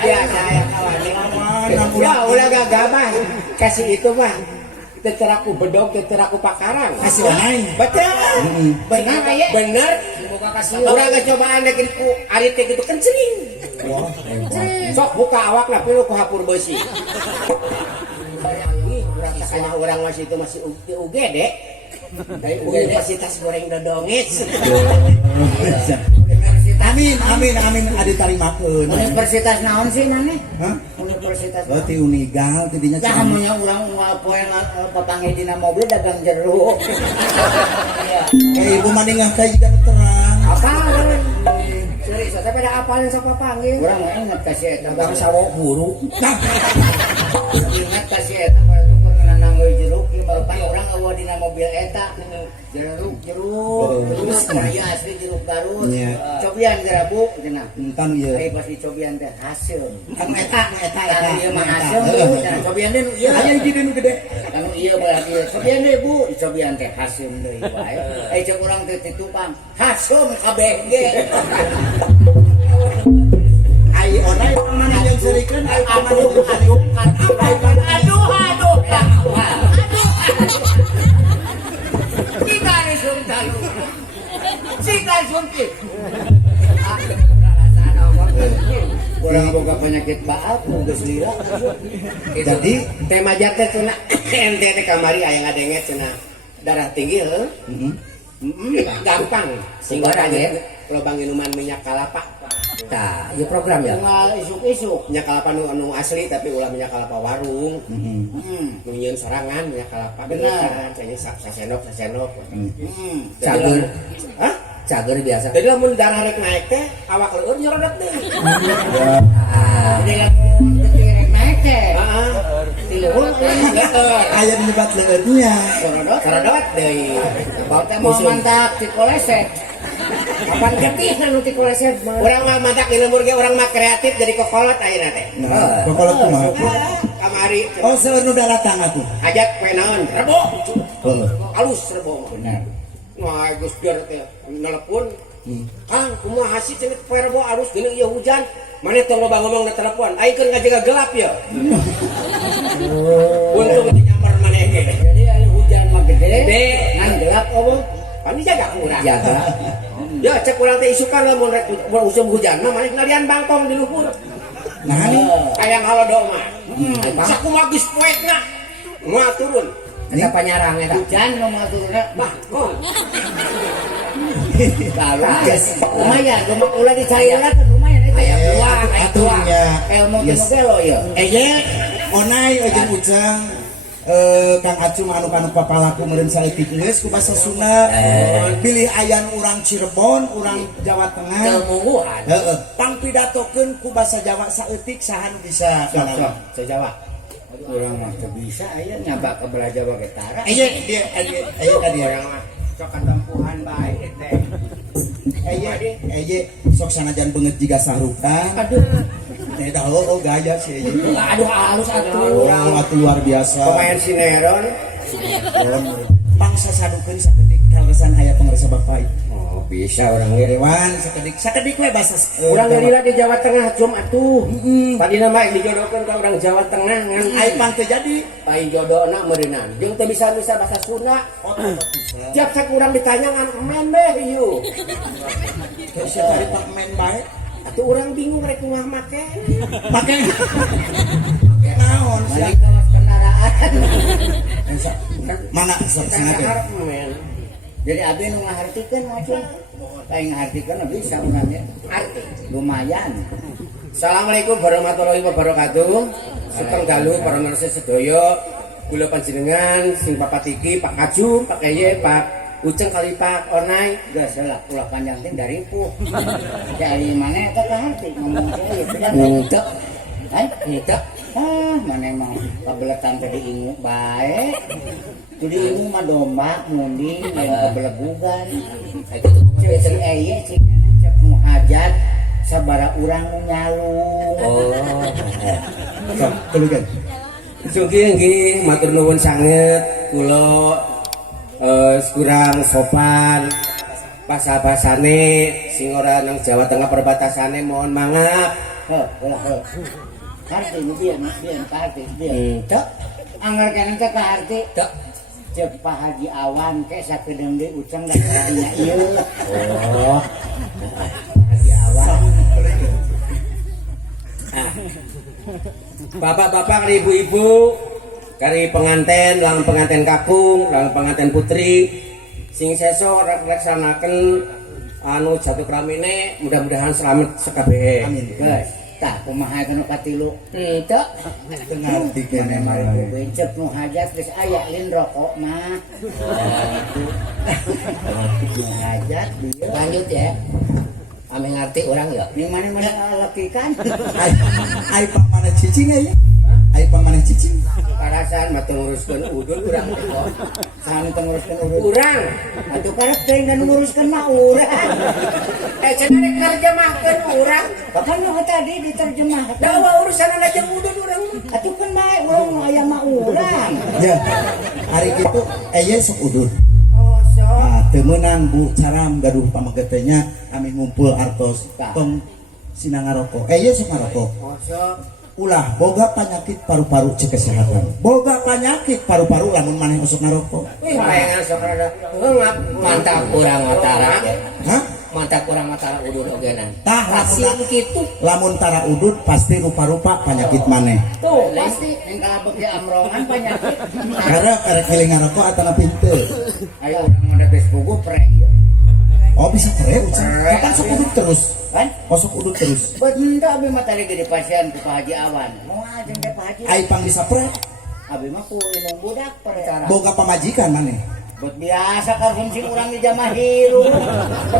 biasa ya kawan. Ya ulah gagabah. Kasih itu mah. Teteraku bedog, teteraku pakarang. Kasih wanai. Betul. Benar aya. Benar. Urang ngecobaan dek ku ari teh kitu kencing. Sok buka awakna pilu ku hapur beusi. Urang tanya urang masih itu masih UGD. Dari Universitas Goreng Dodongis. Amin adi tarimakeun. Universitas naon sih maneh? Hah? Universitas. Berarti Unigal tidinya cenah. Hamunya urang poe papanggih dina mobil dagang jeruk. Ibu maningah teh juga terang. Apa? Serius, saya pada apalin sok papanggih. Urang inget ka si eta dagang sawo buru. Ingat ka si eta pada tukar nangeuy jeruk ieu barukan urang eueuh dina mobil eta. Jeruk terus kaya asli jeruk Garut. Cobian geura Bu cenah. Entan ieu. Ai pas dicobian teh hasil. Kan eta Ieu mah hasil cenah cobian deui nu ieu. Aya hiji nu gede. Anu ieu berarti cobian deui Bu, dicobian teh hasil deui wae. Ai cek urang teh ti tukang hasil kabeh ge. Ai onai mana yang serikeun ai Aduh. Orang boga penyakit baat, geus lila. Jadi tema jate cenah ente teh kamari aya ngadenget cenah darah tinggi heuh. Gampang sehingga lobang minuman minyak kelapa. Tah, ieu program ya. Isuk-isuk Minyak kelapa nu asli tapi ulah minyak kelapa warung. Nu nyieun sorangan minyak kelapa. Benar. Cenah sasenok. Cager. Hah? Cager biasa. Jadi lamun darah rek naik teh awak leueur nyorodot deui. Jadi lamun rek naik teh. Heeh. Tiluhur aya nyebat leurnya. Sorodot deui. Bawa teh mau mantap ti koleset. Kapan getih anu ti koleset? Urang mah matak ilmu ge urang mah kreatif jadi kokolot ayeuna teh. Nah, kokolot kumaha? Kamari. Oh, seueur nu daratang atuh. Ajak we naon? Rebo. Heeh. Alus rebo benar. Wah, Gus biar teh nelepon. Kang, kumaha hasil cenah poe rebo alus geuning ieu hujan. Maneh tong loba ngomong di telepon. Aing keur ngajaga gelap ya. Untung nyamar maneh ge. Jadi anu hujan mah gede. Ngan gelap apa? Pan dijaga urang. Jaga. Ya cek urang teh isukan lamun rek usum hujan mah maneh ngalian bangkong di luhur. Nah nih, Hayang halodo mah. Sakumaha geus poekna. Moal turun. Eta panyarang eta. Hujan nu mah turunna Bangkong. lumayan, ulah dicarian kan lumayan eta. Aya peluang, aya peluang. Ilmu teh belo ya. onai jeung Ujang Kang Acung anu papalaku meureun saeutik geus ku basa Sunda. Pilih ayan urang Cirebon, urang Jawa Tengah. Kemunguhan. Heeh. Pang pidatokeun ku basa Jawa saeutik saha nu bisa. Sok Jawa. Urang mah teu bisa aya nyaba ke belah Jawa ge tara. Aya dia. Urang mah sok katempuhan bae teh. Sok sanajan beungeut jiga sarukan. Aduh. Eta gaya sih. Aduh halus atuh. Atuh luar biasa. Pemain sinetron. Pangsa sadukeun sakedik kalesan aya pangresa Bapak. Oh, bisa urang ge. Rewan sakedik we basa. Urang geulila di Jawa Tengah cum atuh. Padina mah dijodohkeun ka urang Jawa Tengah ngan Ai pang teu jadi. pain jodohna meureunan. Jeung teu bisa bahasa Sunda. Tiap sak urang ditanya ngan men beh ieu. Geus tadi Pak men bae. Atuh urang bingung rek kumaha make. Make naon sia? Balik ke kendaraan. Mana sok sana teh? Men. Jadi abi nu ngahartikeun macam. Lain ngahartikeun bisa urangnya. Arti. Lumayan. Assalamualaikum warahmatullahi wabarakatuh. Sugeng dalu para narasumber sedaya. Kula panjenengan sing papatiki Pak Kaju, Pak Keye, Pak Uceng kali Pak Onai. Geus lah ulah panjang teh dari pu. Dari mana eta kaharti ngomong teh itu kan. Henteu. Henteu. Mana emang kabeletan teh diingu bae. Tu diingu mah domba munding yang kabelegugan. Cek eye cek cek muhajat sabara urang nu nyalung. Sok kelugan. Sugih nggih matur nuwun sanget kula kurang sopan basa-basane sing ora nang Jawa Tengah perbatasane mohon maaf ulah. Harti ini dia Harti dia. Cek, anggar kena teh ka Harti. Cek, cek Pak Haji Awan ke sakedeung deui ucang da kadinya ieu. Oh. Haji Awan. Bapak-bapak, ibu-ibu, kari penganten, lang penganten kakung, lang penganten putri, sing seso laksanakeun anu jatuh keramine, mudah-mudahan selamat sekabeh. Amin. Geus, tah kumaha kana katilu? Henteu. Tenang Mana mah bencet nu hajat geus aya lin rokok mah. Nu hajat dia. Lanjut ya. Ame ngarti orang ya. Ning mana-mana laki kan? Ai pang mana cicing aya? Ai pang mana cicing? Karasan mah nguruskeun udun urang teh kok. Sami tenguruskeun urut. Urang. Atuh karep teh dan nguruskeun mah urang. Cenah rek nerjemahkeun urang. Kapan nu tadi diterjemahkan? Dawa urusan aja udun urang. Atuh kan bae urang nu aya mah urang. Ya. Hari kitu aya sok udud. Oh, so. Nah, teu meunang Bu Caram gaduh pamagetenya kami ngumpul artos tong sinang ngarokok. Aya sok ngarokok. Oh, sok. Ulah boga penyakit paru-paru cek kesehatan. Boga penyakit paru-paru lamun maneh usuk ngarokok. Wih, bayangan sok rada heungap mantap urang Matara. Hah? Mantap urang Matara udun ogenan. Tah Hasil kitu. lamun tara udud pasti rupa-rupa penyakit maneh. Tuh, pasti yang kalabek di amrongan penyakit. Karena karek milih ngarokok atau pintu. Ayo urang mah da geus puguh prek ieu. Oh bisa kere ucap. Kapan sok udud terus? Kan? Oh sok udud terus. Benda abi mah tadi gede pasien ku Pak Haji Awan. Mau aja deh Pak Haji. Ai pang disapret. Abi mah ku imung budak percara. Boga pamajikan maneh. Buat biasa konsumsi urang di Jamah Hiru.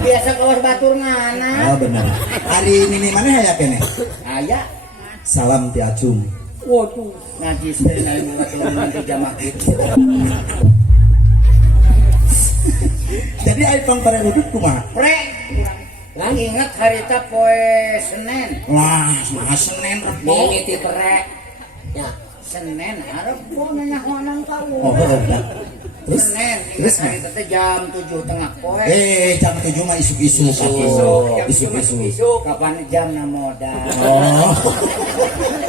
Biasa kawas batur ngana. Oh benar. Hari ini maneh aya kene. Aya. Salam ti Acung. Waduh. Najis teh dari batur di Jamah Hiru. Jadi ai pang pare udud kumaha? Prek. Lang ingat harita poe Senin. Lah, mah Senin rebo. Mimiti perek. Ya. Senin harap gua nanya ka Oh urang. benar. Terus Senin terus ingat harita teh jam 7.30 poe. jam 7 mah isu-isu isu-isu. Kapan jam na modal. Oh.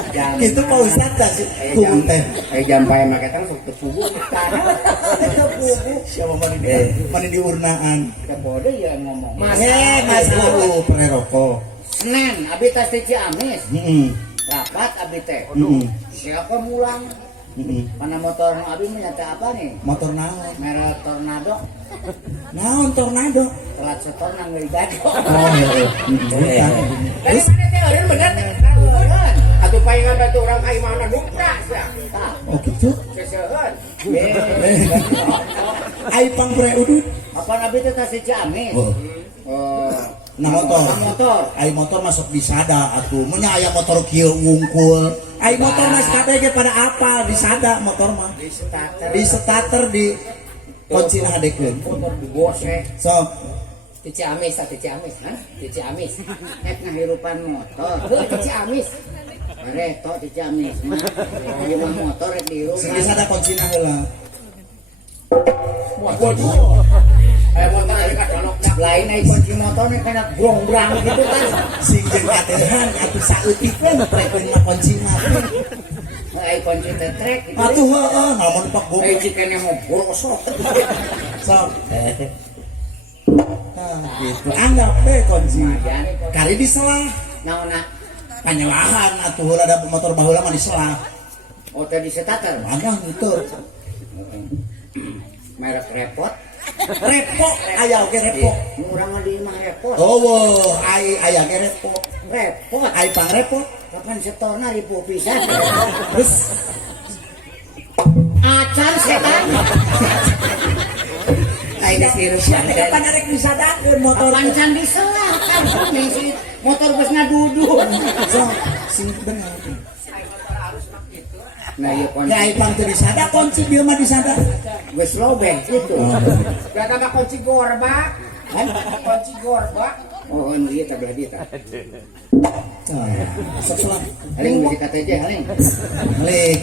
Jam. Itu Pak Ustaz tah kudu teh. Jam pae make tang sok teu puguh. Siapa mani di urnaan. Kebode ya ngomong. Mas lu pare rokok. Senin abi tas teh Ciamis. Heeh. Rapat abi teh. Heeh. Siapa mulang? Heeh. Mana motor nu abi menyata apa nih? Motor naon? Merek Tornado. Naon tornado? Telat setor nang geus gado. Oh iya. Terus Terus mana teh eureun bener teh. Atuh paingan batu urang ka imahna dukra sia. Tah, oh gitu. Seseueun. Ai pang pare udud. apa abi teh tas teh Ciamis? Oh. Nah motor. Motor. Ai motor masuk disada atuh. Mun aya motor kieu ngungkul. Ai motor mas kabeh ge pada apa disada motor mah. Di starter. Di starter di kunci hadekeun. Motor digosek. So, Di Ciamis, di Ciamis, ha? Di Ciamis. Nek ngahirupan motor. Heuh, di Ciamis. Reto di Ciamis mah. Ieu mah motor rek dihirup. sing disada kuncina heula. Waduh. Motor ari ka colok dah. Lain ai kunci motor nih kana grong-grang gitu kan. Sing jeung adehan atuh saeutik we prekeun mah kuncina. Ai kunci teh trek gitu. Atuh heeh, namun pak Ai goblok. jikana mau borosok. So. Nah, gitu. Anggap we kunci. Kari diselah. Naonna? Panyelahan atuh heula ada motor baheula mah diselah. Oh tadi starter. Mana gitu. Merek repot. Repo aya oge repo. Urang mah di mah repot. Oh, ai aya ge repo. Repot. Ai pang repot. Kapan setorna ribu pisan. Terus Acan setan. Ai disiru siapa kapan arek disadakeun motor. Kapan can diselah kan misi motor geus ngaduduk. So, sing bener. Nah ieu Ya kunci ai pang teu disada kunci dia mah disada. geus lobeh gitu. Kata mah kunci gorbak. Kan? Kunci gorbak. Oh ieu teh belah dia. Sok salah. Aling bisi KTJ aling. Malik.